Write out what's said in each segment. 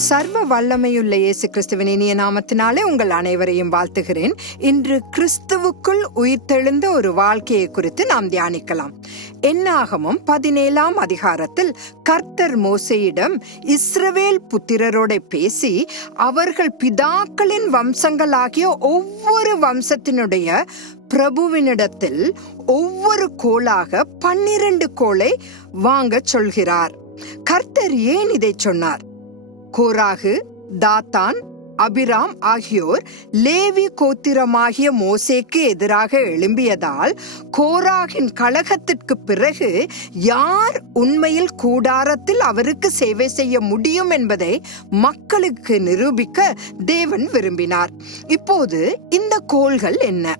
சர்வ வல்லமையுள்ள இயேசு கிறிஸ்துவின் இனிய நாமத்தினாலே உங்கள் அனைவரையும் வாழ்த்துகிறேன். இன்று கிறிஸ்துவுக்குள் உயிர்த்தெழுந்த ஒரு வாழ்க்கையை குறித்து நாம் தியானிக்கலாம். என்னாகமும் பதினேழாம் அதிகாரத்தில் கர்த்தர் மோசையிடம் இஸ்ரவேல் புத்திரரோட பேசி அவர்கள் பிதாக்களின் வம்சங்களாகிய ஒவ்வொரு வம்சத்தினுடைய பிரபுவினிடத்தில் ஒவ்வொரு கோளாக பன்னிரண்டு கோளை வாங்கச் சொல்கிறார். கர்த்தர் ஏன் இதை சொன்னார்? கோராகு தாத்தான் அபிராம் ஆகியோர் லேவி கோத்திரமாகிய மோசேக்கு எதிராக எழும்பியதால் கோராகின் கழகத்திற்கு பிறகு யார் உண்மையில் கூடாரத்தில் அவருக்கு சேவை செய்ய முடியும் என்பதை மக்களுக்கு நிரூபிக்க தேவன் விரும்பினார். இப்போது இந்த கோள்கள் என்ன?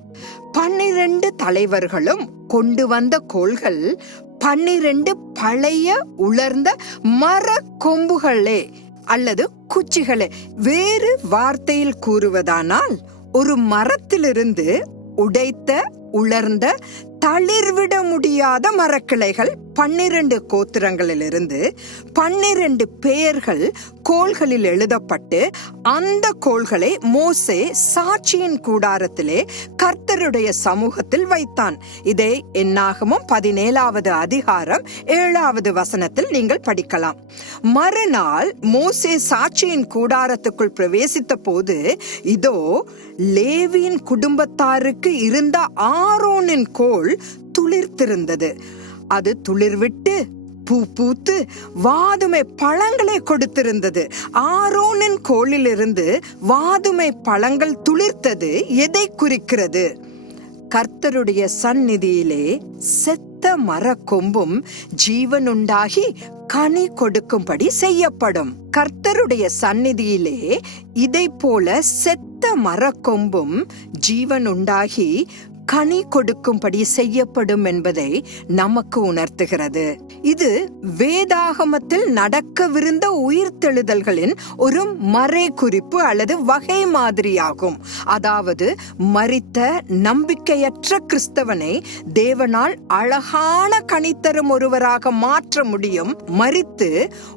பன்னிரண்டு தலைவர்களும் கொண்டு வந்த கோள்கள் பன்னிரண்டு பழைய உலர்ந்த மர கொம்புகளே அல்லது குச்சிகளை. வேறு வார்த்தையில் கூறுவதானால் ஒரு மரத்திலிருந்து உடைத்த உலர்ந்த தளிர்விட முடியாத மரக்கிளைகள் பன்னிரண்டு கோத்திரங்களிலிருந்து பன்னிரண்டு பெயர்கள் கோள்களில் எழுதப்பட்டு அந்த கோள்களை மோசே சாட்சியின் கூடாரத்திலே கர்த்தருடைய சமூகத்தில் வைத்தான். இதை என்னாகமும் பதினேழாவது அதிகாரம் ஏழாவது வசனத்தில் நீங்கள் படிக்கலாம். மறுநாள் மோசே சாட்சியின் கூடாரத்துக்குள் பிரவேசித்த போது இதோ லேவியின் குடும்பத்தாருக்கு இருந்த ஆரோனின் கோள் துளிர்த்திருந்தது. அது துளிர்விட்டு பூ பூத்து வாதுமை பழங்களை கொடுத்திருந்தது. ஆரோனின் கோளிலிருந்து வாதுமை பழங்கள் துளிர்த்தது எதை குறிக்கிறது? கர்த்தருடைய சந்நிதியிலே செத்த மர கொம்பும் ஜீவனுண்டாகி கனி கொடுக்கும்படி செய்யப்படும். கர்த்தருடைய சந்நிதியிலே இதை போல செத்த மரக்கொம்பும் ஜீவன் உண்டாகி கனி கொடுக்கும்படி செய்யப்படும் என்பதை நமக்கு உணர்த்துகிறது. இது வேதாகமத்தில் நடக்கவிருந்த உயிர்த்தெழுதல்களின் ஒரு மறை குறிப்பு அல்லது வகை மாதிரியாகும். அதாவது மறித்த நம்பிக்கையற்ற கிறிஸ்தவனை தேவனால் அழகான கனித்தரும் ஒருவராக மாற்ற முடியும் மறித்து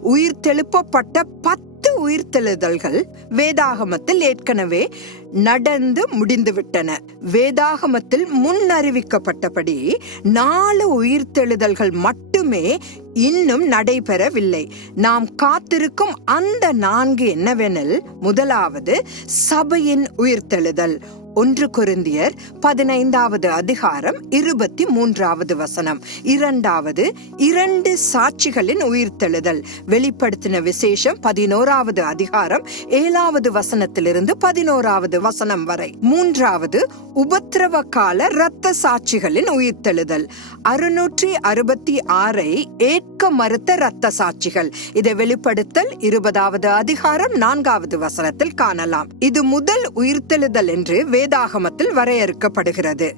உயிர்த்தெழுப்பப்பட்ட பத்து உயிர்த்தெழுதல்கள் வேதாகமத்தில் ஏற்கனவே நடந்து முடிந்துவிட்டன. வேதாகமத்தில் முன்னறிவிக்கப்பட்டபடி நாலு உயிர்த்தெழுதல்கள் மட்டுமே இன்னும் நடைபெறவில்லை. நாம் காத்திருக்கும் அந்த நான்கு என்னவெனில் முதலாவது சபையின் உயிர்த்தெழுதல் ஒன்று குருந்தியர் பதினைந்தாவது அதிகாரம் இருபத்தி மூன்றாவது வசனம். இரண்டாவது இரண்டு சாட்சிகளின் உயிர்த்தெழுதல். வெளிப்படுத்தின விசேஷம் பதினோராவது அதிகாரம் ஏழாவது வசனத்திலிருந்து பதினோராவது வசனம் வரை. மூன்றாவது உபத்திரவ கால இரத்த சாட்சிகளின் உயிர்த்தெழுதல். அறுநூற்றி அறுபத்தி ஆறை ஏற்க மறுத்த இரத்த சாட்சிகள். இதை வெளிப்படுத்தல் இருபதாவது அதிகாரம் நான்காவது வசனத்தில் காணலாம். இது முதல் உயிர்த்தெழுதல் என்று வேதாகமத்தில் வரையறுக்கப்படுகிறது.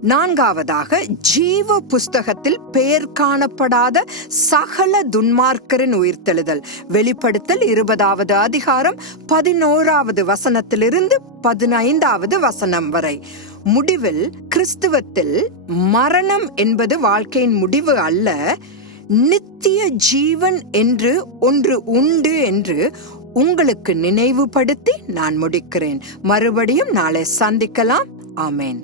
நான்காவதாக ஜீவ புஸ்தகத்தில் பெயர் காணப்படாத சகல துன்மார்க்கரின் உயிர்த்தெழுதல். வெளிப்படுத்தல் இருபதாவது அதிகாரம் பதினோராவது வசனத்திலிருந்து பதினைந்தாவது வசனம் வரை. முடிவில் கிறிஸ்துவத்தில் மரணம் என்பது வாழ்க்கையின் முடிவு அல்ல நித்திய ஜீவன் என்று ஒன்று உண்டு என்று உங்களுக்கு நினைவுபடுத்தி நான் முடிக்கிறேன். மறுபடியும் நாளை சந்திக்கலாம். ஆமேன்.